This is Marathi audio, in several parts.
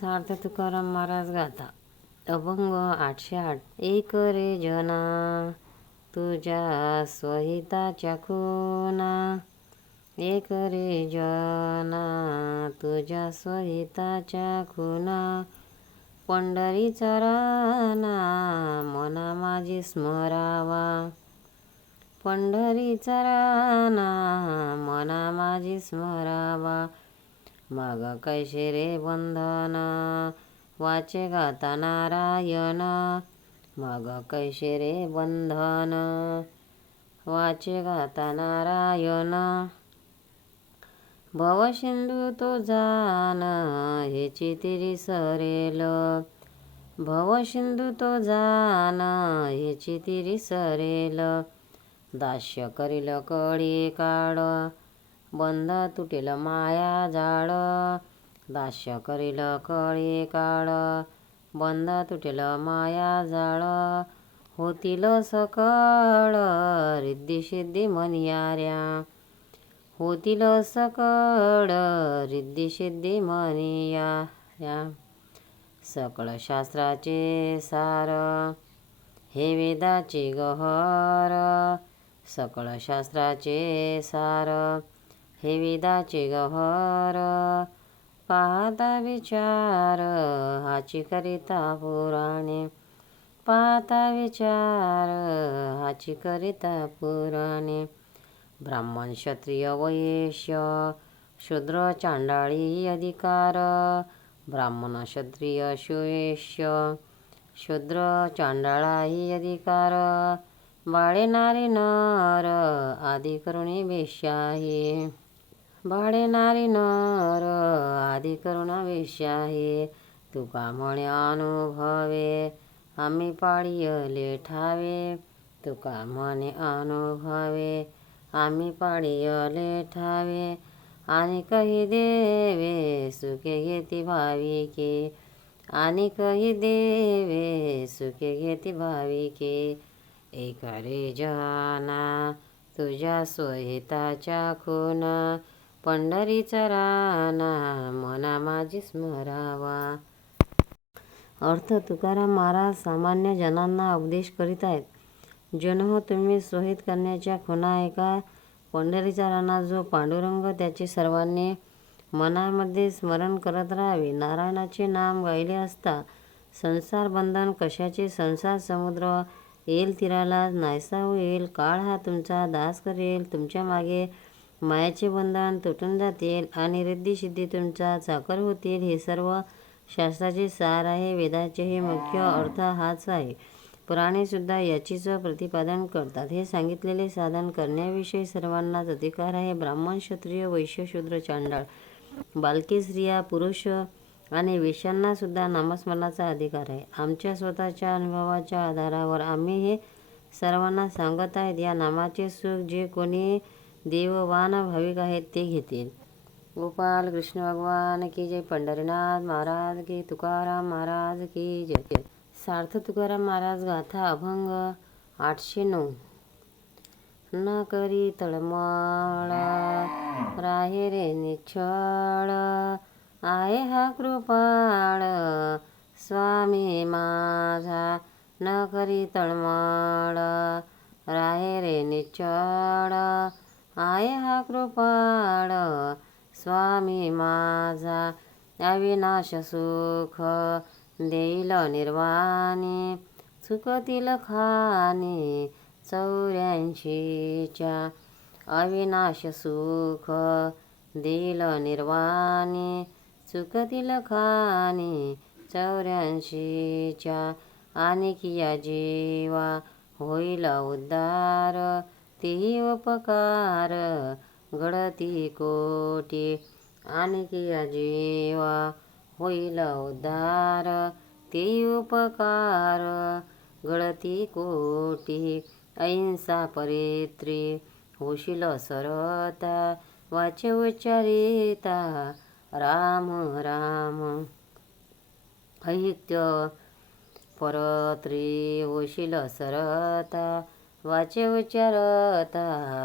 सार्थ तुकाराम महाराज गाता अभंग आठशे आठ. एक रे जना तुझ्या स्वहिताच्या खुना. एक रे जना तुझ्या स्वहिताच्या खुना. पंढरीचा राना मना माझी स्मरावा. पंढरीचा राना मना माझी स्मरावा. माग कैसे रे बंधन? वाचे गाता नारायण. माग कैसे रे बंधन? वाचे गाता नारायण. भवसिंधू तो जान हेची तिरी सरेल. भवसिंधू तो जान हेची तिरी सरेल. दास्य करील कळी काढ बंध तुटेल माया जाळ दास्य करील कळी काळ. बंध तुटेल माया जाळ होतील सकळ रिद्धी सिद्धी मनियाऱ्या. होतील सकळ रिद्धी सिद्धी मनियाऱ्या. सकळ शास्त्राचे सार हे वेदाचे गहर. सकळ शास्त्राचे सार हे वेदाचे गहर पाहता विचार हाची करिता पुराणे. पाहता विचार हाची करिता पुराणे. ब्राह्मण क्षत्रिय वैश्य शूद्र चांडाळी अधिकार. ब्राह्मण क्षत्रिय वैश्य शूद्र चांडाळाही अधिकार. बाळे नारी नर आदी करुणी वेश्याही. बाळे नारी नर आदी करुणा वेश्याही तुका म्हणे अनुभवे आम्ही पाडियले ठावे तुका म्हणे अनुभवे आम्ही पाडियले ठावे आणि कही देवे सुखे घेती भाविके आणि कही देवे सुखे घेती भाविके एक रे जाना तुझ्या स्वहिताच्या खून पंढरीचा राना मना माझी स्मरावा. अर्थ तुकाराम महाराज सामान्य जनांना उपदेश करीत आहेत. जन हो तुम्ही सोहित करण्याच्या खुणा का? पंढरीचा राणा जो पांडुरंग त्याचे सर्वांनी मनामध्ये स्मरण करत राहावे. नारायणाचे नाम गायले असता संसार बंधन कशाचे? संसार समुद्र येईल तीराला नाहीसा होईल. काळ हा तुमचा दास करेल. तुमच्या मागे मायाचे बंधन तुटून जातील आणि रिद्धीसिद्धी तुमचा चाकर होतील हे सर्व शास्त्राचे सार आहे वेदाचे हे मुख्य अर्थ हाच आहे. पुराणे सुद्धा याचीच प्रतिपादन करतात. हे सांगितलेले साधन करण्याविषयी सर्वांनाच अधिकार आहे. ब्राह्मण क्षत्रिय वैश्य शूद्र चांडाळ बालके स्त्रिया पुरुष आणि वेश्यांना सुद्धा नामस्मरणाचा अधिकार आहे. आमच्या स्वतःच्या अनुभवाच्या आधारावर आम्ही हे सर्वांना सांगत आहेत. या नामाचे सुख जे कोणी देववान भाविक आहेत ते घेतील. गोपाल कृष्ण भगवान की जय पंढरीनाथ महाराज की तुकाराम महाराज की जय सार्थ तुकाराम महाराज गाथा अभंग आठशे नऊ. न करी तळमळ राहे रे निच्छळ आहे हा कृपाळ स्वामी माझा न करी तळमळ राहे रे निच्छळ आहे हा कृपाळ स्वामी माझा अविनाश सुख देईल निर्वाणी. सुखतील खाने चौऱ्याऐंशीच्या अविनाश सुख देईल निर्वाणी. सुखतील खाने चौऱ्याऐंशीच्या आणखी या जीवा होईल उद्धार. तेही उपकार घडती कोटी आणखी किया जीवा होईल उद्धार. ते उपकार गळती कोटी अहिंसा परित्री होशील सरता. वाचे उच्चारिता राम राम. अहित्य परत्री होशील सरता. वाचे उच्चारता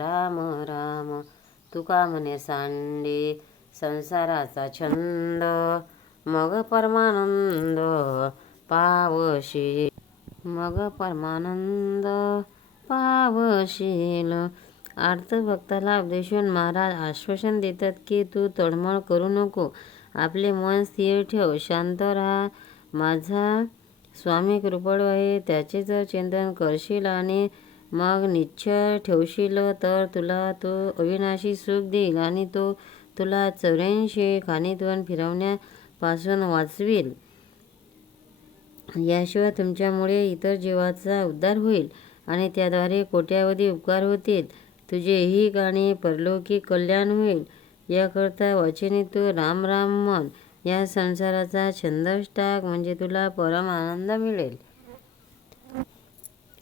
राम राम तुका म्हणे सांडे? संसाराचा छंद मग परमानंद पावशील. मग परमानंद पावशील. आर्त भक्ताला उपदेशून महाराज आश्वासन देतात की तू तळमळ करू नको. आपले मन स्थिर ठेव शांत राहा. माझा स्वामी कृपळ आहे त्याचे जर चिंतन करशील आणि मग निश्चय ठेवशील तर तुला तो अविनाशी सुख देईल आणि तो तुला चौऱ्याऐंशी खाणीतून फिरवण्यापासून वाचवेल. याशिवाय तुमच्यामुळे इतर जीवाचा उद्धार होईल आणि त्याद्वारे कोट्यावधी उपकार होतील. तुझेही आणि परलौकिक कल्याण होईल. याकरता वचनी तू राम राम म्हण. या संसाराचा छंदच टाक म्हणजे तुला परम आनंद मिळेल.